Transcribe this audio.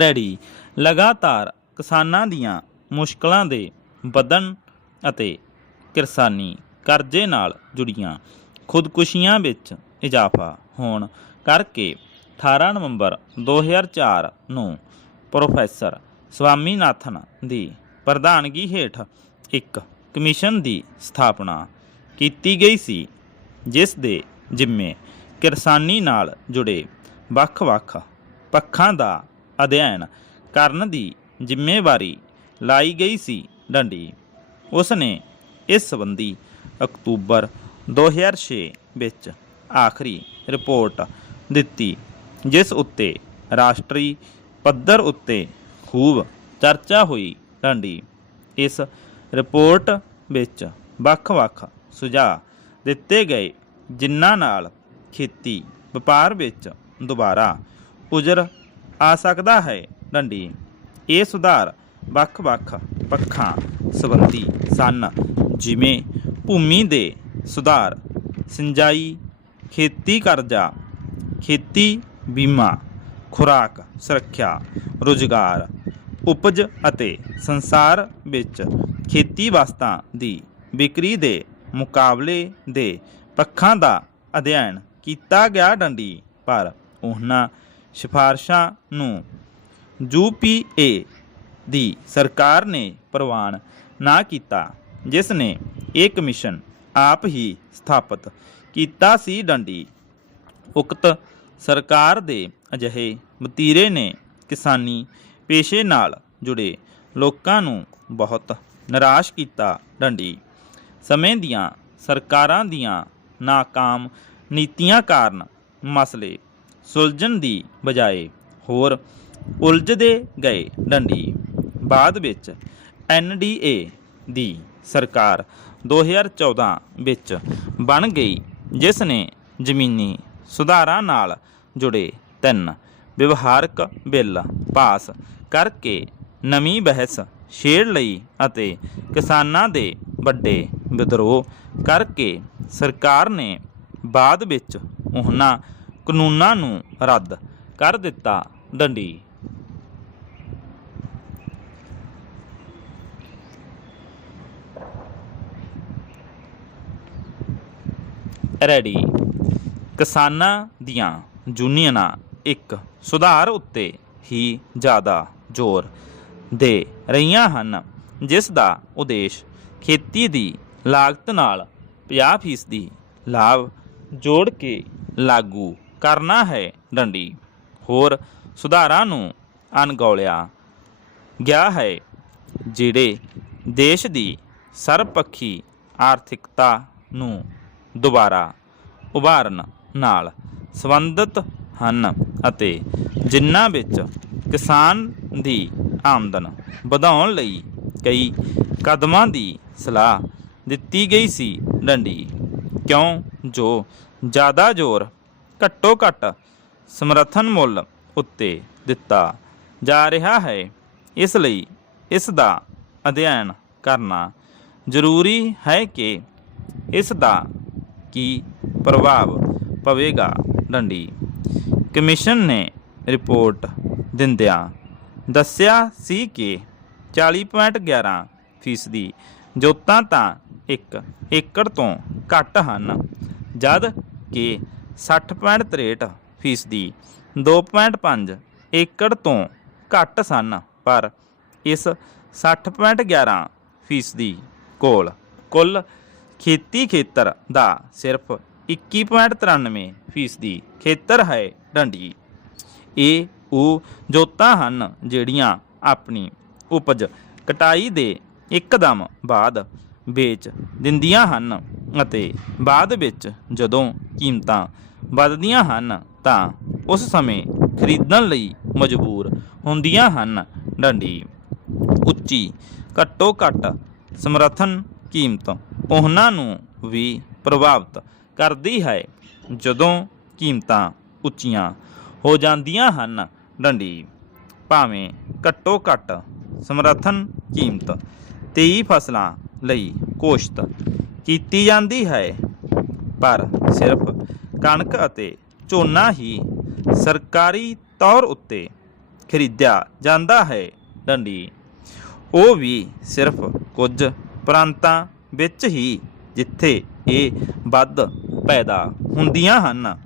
Ready. ਲਗਾਤਾਰ ਕਿਸਾਨਾਂ ਦੀਆਂ ਮੁਸ਼ਕਲਾਂ ਦੇ ਵਧਣ ਅਤੇ ਕਿਰਸਾਨੀ ਕਰਜ਼ੇ ਨਾਲ ਜੁੜੀਆਂ ਖੁਦਕੁਸ਼ੀਆਂ ਵਿੱਚ ਇਜ਼ਾਫਾ ਹੋਣ ਕਰਕੇ 18 ਨਵੰਬਰ 2004 ਨੂੰ ਪ੍ਰੋਫੈਸਰ ਸਵਾਮੀਨਾਥਨ ਦੀ ਪ੍ਰਧਾਨਗੀ ਹੇਠ ਇੱਕ ਕਮਿਸ਼ਨ ਦੀ ਸਥਾਪਨਾ ਕੀਤੀ ਗਈ ਸੀ, ਜਿਸ ਦੇ ਜਿੰਮੇ ਕਿਰਸਾਨੀ ਨਾਲ ਜੁੜੇ ਵੱਖ-ਵੱਖ ਪੱਖਾਂ ਦਾ ਅਧਿਐਨ ਕਰਨ ਦੀ ਜ਼ਿੰਮੇਵਾਰੀ ਲਾਈ ਗਈ ਸੀ ਡੰਡੀ। ਉਸ ਨੇ ਇਸ ਸੰਬੰਧੀ ਅਕਤੂਬਰ 2006 ਵਿੱਚ ਆਖਰੀ ਰਿਪੋਰਟ ਦਿੱਤੀ, ਜਿਸ ਉੱਤੇ ਰਾਸ਼ਟਰੀ ਪੱਧਰ ਉੱਤੇ ਖੂਬ ਚਰਚਾ ਹੋਈ ਡੰਡੀ। ਇਸ ਰਿਪੋਰਟ ਵਿੱਚ ਵੱਖ-ਵੱਖ ਸੁਝਾਅ ਦਿੱਤੇ ਗਏ, ਜਿਨ੍ਹਾਂ ਨਾਲ ਖੇਤੀ ਵਪਾਰ ਵਿੱਚ ਦੁਬਾਰਾ ਉਜਰ ਆ ਸਕਦਾ ਹੈ। ਡੰਡੀ, ਇਹ ਸੁਧਾਰ ਵੱਖ-ਵੱਖ ਪੱਖਾਂ ਸੰਬੰਧੀ ਸਨ, ਜਿਵੇਂ ਭੂਮੀ ਦੇ ਸੁਧਾਰ, ਸਿੰਜਾਈ, ਖੇਤੀ ਕਰਜ਼ਾ, ਖੇਤੀ ਬੀਮਾ, ਖੁਰਾਕ ਸੁਰੱਖਿਆ, ਰੁਜ਼ਗਾਰ, ਉਪਜ ਅਤੇ ਸੰਸਾਰ ਵਿੱਚ ਖੇਤੀ ਵਸਤਾਂ ਦੀ ਵਿਕਰੀ ਦੇ ਮੁਕਾਬਲੇ ਦੇ ਪੱਖਾਂ ਦਾ ਅਧਿਐਨ ਕੀਤਾ ਗਿਆ। ਡੰਡੀ, ਪਰ ਉਹਨਾਂ ਸਿਫਾਰਸ਼ਾਂ ਨੂੰ। ਯੂਪੀਏ ਦੀ ਸਰਕਾਰ ਨੇ ਪ੍ਰਵਾਨ ਨਾ ਕੀਤਾ, ਜਿਸ ਨੇ ਇਹ ਕਮਿਸ਼ਨ ਆਪ ਹੀ ਸਥਾਪਿਤ ਕੀਤਾ ਸੀ। ਡੰਡੀ ਉਕਤ ਸਰਕਾਰ ਦੇ ਅਜਿਹੇ ਵਤੀਰੇ ਨੇ ਕਿਸਾਨੀ ਪੇਸ਼ੇ ਨਾਲ ਜੁੜੇ ਲੋਕਾਂ ਨੂੰ ਬਹੁਤ ਨਿਰਾਸ਼ ਕੀਤਾ। ਡੰਡੀ ਸਮੇਂ ਦੀਆਂ ਸਰਕਾਰਾਂ ਦੀਆਂ ਨਾਕਾਮ ਨੀਤੀਆਂ ਕਾਰਨ ਮਸਲੇ ਸੁਲਝਣ ਦੀ ਬਜਾਏ ਹੋਰ ਉਲਝਦੇ ਗਏ ਡੰਡੀ। ਬਾਅਦ ਵਿੱਚ ਐਨਡੀਏ ਦੀ ਸਰਕਾਰ 2014 ਵਿੱਚ ਬਣ ਗਈ, ਜਿਸ ਨੇ ਜ਼ਮੀਨੀ ਸੁਧਾਰਾਂ ਨਾਲ ਜੁੜੇ ਤਿੰਨ ਵਿਵਹਾਰਕ ਬਿੱਲ ਪਾਸ ਕਰਕੇ ਨਵੀਂ ਬਹਿਸ ਛੇੜ ਲਈ ਅਤੇ ਕਿਸਾਨਾਂ ਦੇ ਵੱਡੇ ਵਿਦਰੋਹ ਕਰਕੇ ਸਰਕਾਰ ਨੇ ਬਾਅਦ ਵਿੱਚ ਉਹਨਾਂ ਕਾਨੂੰਨਾਂ ਨੂੰ ਰੱਦ ਕਰ ਦਿੱਤਾ ਡੰਡੀ ਰੈਡੀ। ਕਿਸਾਨਾਂ ਦੀਆਂ ਯੂਨੀਅਨਾਂ ਇੱਕ ਸੁਧਾਰ ਉੱਤੇ ਹੀ ਜ਼ਿਆਦਾ ਜ਼ੋਰ ਦੇ ਰਹੀਆਂ ਹਨ, ਜਿਸ ਦਾ ਉਦੇਸ਼ ਖੇਤੀ ਦੀ ਲਾਗਤ ਨਾਲ 50% ਲਾਭ ਜੋੜ ਕੇ ਲਾਗੂ ਕਰਨਾ ਹੈ ਡੰਡੀ। ਹੋਰ ਸੁਧਾਰਾਂ ਨੂੰ ਅਣਗੌਲਿਆ। ਗਿਆ ਹੈ ਜਿਹੜੇ ਦੇਸ਼ ਦੀ ਸਰਬਪੱਖੀ ਆਰਥਿਕਤਾ ਨੂੰ ਦੁਬਾਰਾ ਉਭਾਰਨ ਨਾਲ ਸੰਬੰਧਿਤ ਹਨ ਅਤੇ ਜਿਨ੍ਹਾਂ ਵਿੱਚ ਕਿਸਾਨ ਦੀ ਆਮਦਨ ਵਧਾਉਣ ਲਈ ਕਈ ਕਦਮਾਂ ਦੀ ਸਲਾਹ ਦਿੱਤੀ ਗਈ ਸੀ। ਡੰਡੀ, ਕਿਉਂ ਜੋ ਜ਼ਿਆਦਾ ਜ਼ੋਰ ਘੱਟੋ ਘੱਟ ਸਮਰਥਨ ਮੁੱਲ ਉੱਤੇ ਦਿੱਤਾ ਜਾ ਰਿਹਾ ਹੈ। ਇਸ ਲਈ ਇਸ ਦਾ ਅਧਿਐਨ ਕਰਨਾ ਜ਼ਰੂਰੀ ਹੈ ਕਿ ਇਸ ਦਾ ਕੀ ਪ੍ਰਭਾਵ ਪਵੇਗਾ ਡੰਡੀ। ਕਮਿਸ਼ਨ ਨੇ ਰਿਪੋਰਟ ਦਿੰਦਿਆਂ ਦੱਸਿਆ ਸੀ ਕਿ 40.11 ਫੀਸਦੀ ਜੋਤਾਂ ਤਾਂ ਇੱਕ ਏਕੜ ਤੋਂ ਘੱਟ ਹਨ, ਜਦ ਕਿ 60.63 ਫੀਸਦੀ। 2.5 ਏਕੜ ਤੋਂ ਘੱਟ ਸਨ, ਪਰ ਇਸ 60.11 ਫੀਸਦੀ ਕੋਲ ਕੁੱਲ ਖੇਤੀ ਖੇਤਰ ਦਾ ਸਿਰਫ 21.93 ਫੀਸਦੀ ਖੇਤਰ ਹੈ ਡੰਡੀ। ਇਹ ਉਹ ਜੋਤਾਂ ਹਨ ਜਿਹੜੀਆਂ ਆਪਣੀ ਉਪਜ ਕਟਾਈ ਦੇ ਇੱਕਦਮ ਬਾਅਦ ਵੇਚ ਦਿੰਦੀਆਂ ਹਨ। ਅਤੇ ਬਾਅਦ ਵਿੱਚ ਜਦੋਂ ਕੀਮਤਾਂ ਵੱਧਦੀਆਂ ਹਨ, ਤਾਂ ਉਸ ਸਮੇਂ ਖਰੀਦਣ ਲਈ ਮਜਬੂਰ ਹੁੰਦੀਆਂ ਹਨ। ਡੰਡੀ। ਉੱਚੀ, ਘੱਟੋ ਘੱਟ ਸਮਰਥਨ ਕੀਮਤ ਉਹਨਾਂ ਨੂੰ ਵੀ ਪ੍ਰਭਾਵਿਤ ਕਰਦੀ ਹੈ ਜਦੋਂ ਕੀਮਤਾਂ ਉੱਚੀਆਂ ਹੋ ਜਾਂਦੀਆਂ ਹਨ। ਡੰਡੀ। ਭਾਵੇਂ ਘੱਟੋ ਘੱਟ ਸਮਰਥਨ ਕੀਮਤ 23 ਫਸਲਾਂ ਲਈ ਘੋਸ਼ਿਤ ਕੀਤੀ ਜਾਂਦੀ ਹੈ। ਪਰ ਸਿਰਫ ਕਣਕ ਅਤੇ ਝੋਨਾ ਹੀ ਸਰਕਾਰੀ ਤੌਰ ਉੱਤੇ ਖਰੀਦਿਆ ਜਾਂਦਾ ਹੈ, ਡੰਡੀ। ਉਹ ਵੀ ਸਿਰਫ ਕੁਝ ਪ੍ਰਾਂਤਾਂ ਵਿੱਚ ਹੀ, ਜਿੱਥੇ ਇਹ ਵੱਧ ਪੈਦਾ ਹੁੰਦੀਆਂ ਹਨ।